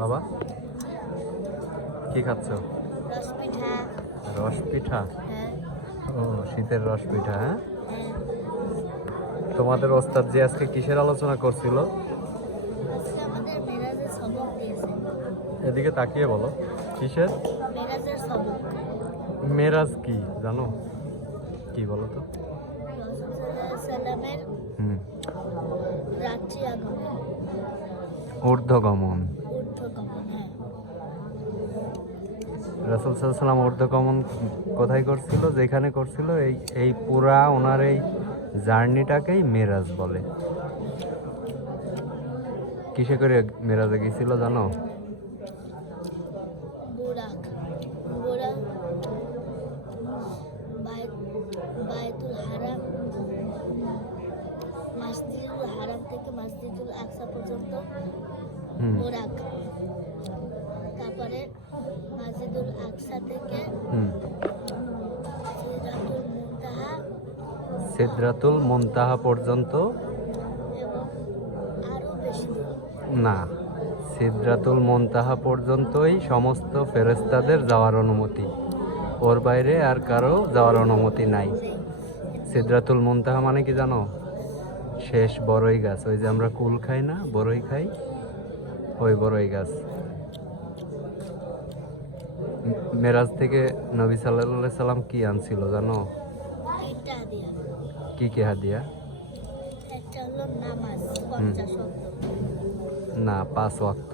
বাবা? কি খাচ্ছ? রস পিঠা। হ্যাঁ। ও শীতের রস পিঠা হ্যাঁ? হ্যাঁ। তোমাদের ওস্তাদ যে আজকে কিসের আলোচনা করছিল? এদিকে তাকিয়ে বলো কিসের? মেরাজ কি জানো? কি বলো তো? ঊর্ধ্বগমন হ্যাঁ রাসুল সাল্লাম ঊর্ধ্বগমন কোথায় করছিল, যেখানে করছিল এই এই পুরা ওনার এই জার্নিটাকেই মেরাজ বলে। কিসে করে মেরাজে গেছিল জানো? পর্যন্ত তারপরে মসজিদুল আকসা থেকে মুনতাহা। সিদ্রাতুল মুনতাহা পর্যন্ত? না সিদ্রাতুল মুনতাহা পর্যন্তই সমস্ত ফেরেস্তাদের যাওয়ার অনুমতি। ওর বাইরে আর কারও যাওয়ার অনুমতি নাই। সিদ্রাতুল মুনতাহা মানে কি জানো? শেষ বড়ই গাছ। ওই যে আমরা কুল খাই না বড়ই খাই ওই বড়ই গাছ। মেরাজ থেকে নবী সাল্লাহ সাল্লাম কি আনছিল জানো? কি কি হাদিয়া? না পাঁচ ওয়াক্ত।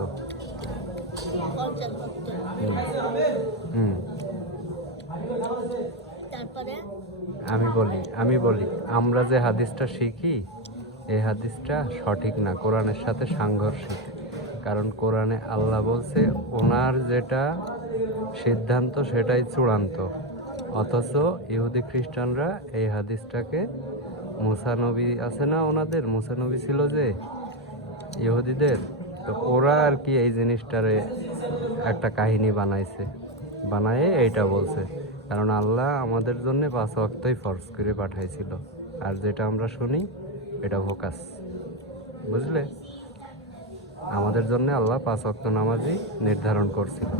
আমি বলি আমি বলি আমরা যে হাদিসটা শিখি এই হাদিসটা সঠিক না, কোরআনের সাথে সাংঘর্ষিক। কারণ কোরআনে আল্লাহ বলছে, ওনার যেটা সিদ্ধান্ত সেটাই চূড়ান্ত। অথচ ইহুদি খ্রিস্টানরা এই হাদিসটাকে মুসানবী আছে না ওনাদের? মুসানবী ছিল যে ইহুদিদের। তো ওরা আর কি এই জিনিসটারে একটা কাহিনী বানাইছে। বানায়ে এইটা বলছে। কারণ আল্লাহ আমাদের জন্য পাঁচ ওয়াক্তই ফরজ করে পাঠাইছিল। আর যেটা আমরা শুনি এটা ভোকাস বুঝলে? আমাদের জন্য আল্লাহ পাঁচ ওয়াক্ত নামাজই নির্ধারণ করছিল।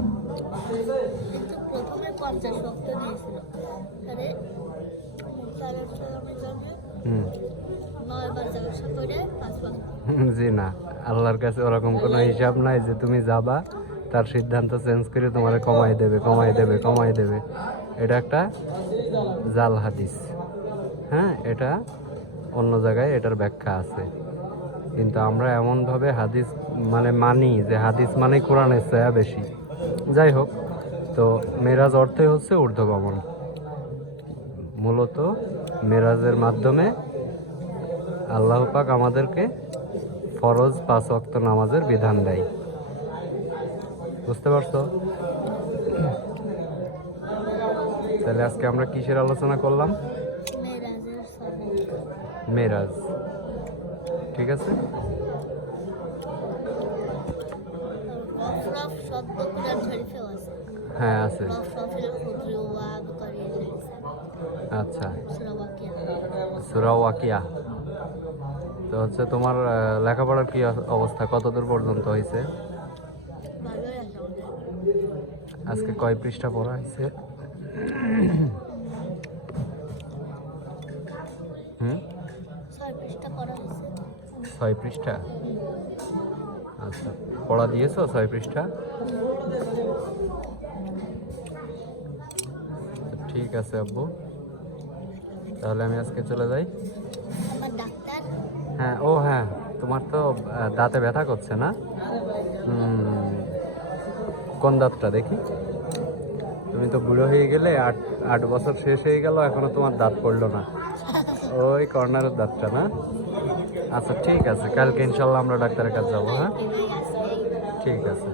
জি না। আল্লাহর কাছে ওরকম কোনো হিসাব নাই যে তুমি যাবা তার সিদ্ধান্ত চেঞ্জ করে তোমার কমাই দেবে কমাই দেবে কমাই দেবে। এটা একটা জাল হাদিস। হ্যাঁ এটা অন্য জায়গায় এটার ব্যাখ্যা আছে। কিন্তু আমরা এমনভাবে হাদিস মানে মানি যে হাদিস মানে কোরআনের চেয়া বেশি। যাই হোক, তো মেরাজ অর্থে হচ্ছে ঊর্ধ্বগমন। মূলত মেরাজের মাধ্যমে আল্লাহ পাক আমাদেরকে ফরজ পাঁচ ওয়াক্ত নামাজের বিধান দেয়। বুঝতে পারছ? তাহলে আজকে আমরা কিসের আলোচনা করলাম? মেরাজ। ঠিক আছে? হ্যাঁ আছে। আচ্ছা। সুরা ওয়াকিয়া তো হচ্ছে তোমার লেখাপড়ার কি অবস্থা? কতদূর পর্যন্ত হয়েছে আজকে কয় পৃষ্ঠা পড়া হয়েছে হুম ছয় পৃষ্ঠা পড়া হয়েছে ছয় পৃষ্ঠা। আচ্ছা পড়া দিয়েছ ছয় পৃষ্ঠা? ঠিক আছে আব্বু। তাহলে আমি আজকে চলে যাই। হ্যাঁ ও হ্যাঁ তোমার তো দাঁতে ব্যথা করছে না? কোন দাঁতটা দেখি? তুমি তো বুড়ো হয়ে গেলে আট আট বছর শেষ হয়ে গেল এখনও তোমার দাঁত পড়ল না। ওই কর্নারের দাঁতটা না? আচ্ছা ঠিক আছে। কালকে ইনশাল্লাহ আমরা ডাক্তারের কাছে যাব হ্যাঁ? ঠিক আছে।